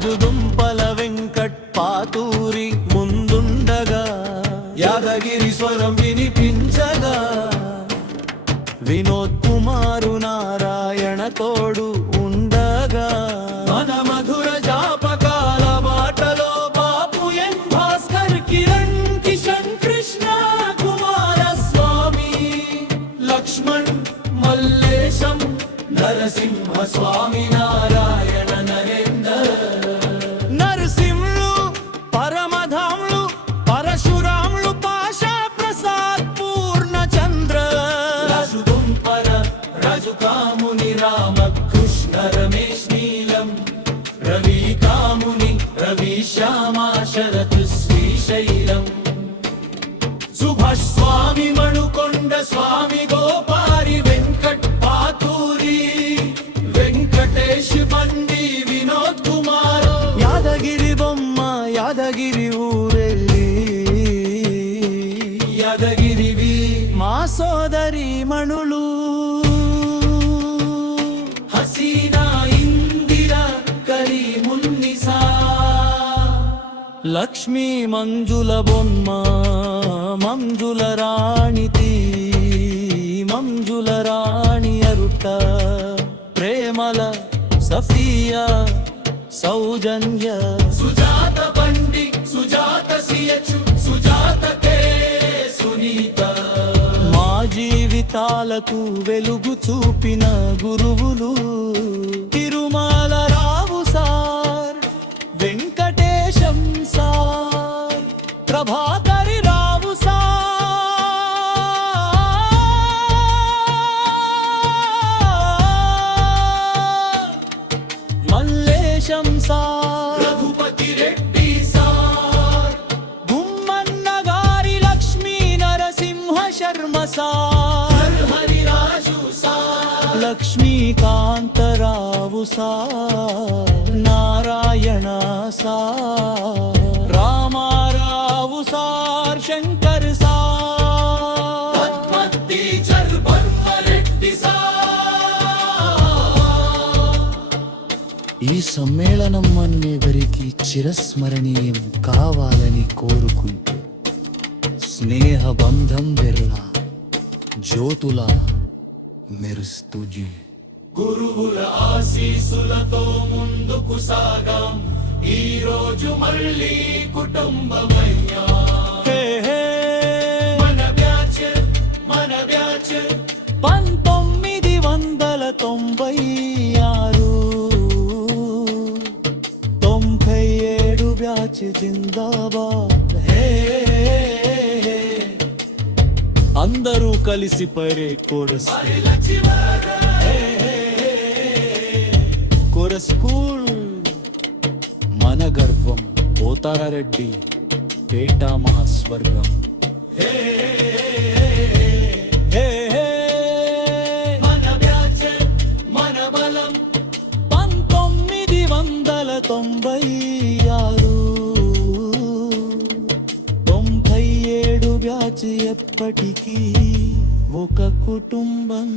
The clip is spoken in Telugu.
రాజుదుంపల వెంకట్ పాతూరి ముందుండగా యాదగిరి స్వరం వినిపించగా వినోద్ కుమారు నారాయణ తోడు ఉండగా మన మధుర జాపకాల బాటలో బాపు ఎన్ భాస్కర్ కిరణ్ కిషన్ కృష్ణ కుమార స్వామి లక్ష్మణ్ మల్లేశం నరసింహ స్వామి నారాయణ నరసింహులు పరమధాములు పరశురాములు పాషా ప్రసాద్ పూర్ణచంద్ర రాజుదుంపర రాజుకాముని రామకృష్ణ రమేష్ నీలం రవి కాముని రవి శ్యామా శరత్ శ్రీశైలం సుభాష్ స్వామి మణుకొండ స్వామి గోపారి వెంకట్ పాతూరి వెంకటేష్ బండి వినోద్ కుమార్ యాదగిరి బొమ్మ యాదగిరి ఊరెళ్ళి యాదగిరివి మా సోదరి మణులు హసీనా ఇందిరా కరీమున్నిసా లక్ష్మీ మంజుల బొమ్మ మంజుల రాణితి మంజుల రాణి అరుట ప్రేమల సఫియా సౌజన్య సుజాత బండి సుజాత సియచు సుజాత కే సునీత మా జీవితాలకు వెలుగు చూపిన గురువులు Tirumala Rao sir Venkatesham sir Prabhakari Rao sir Mallesham sir Raghupathi Reddy sir Gummanna గారి Lakshmi Narasimha Sharma sir Hariraju sir Lakshmikantarao sir Narayana sir Ramarao sir Shankar sir teacher Barmareddy sir ఈ సమ్మేళనం అన్నేవరికి చిరస్మరణీయం కావాలని కోరుకుంటూ స్నేహ బంధం వెర్లా జ్యోతులా మెరుస్తూ గురువుల ఆశీసులతో ముందుకు సాగాం ఈ రోజు మళ్ళీ కుటుంబమయ్యా మన బ్యాచ్ 1996 97 బ్యాచ్ జిందాబాద్ అందరూ కలిసి పరే కోరస్ స్కూల్ మన గర్వం పోతారెడ్డి పేట మహాస్వర్గం మన బ్యాచ్ మన బలం 1996 97 బ్యాచ్ ఎప్పటికీ ఒక కుటుంబం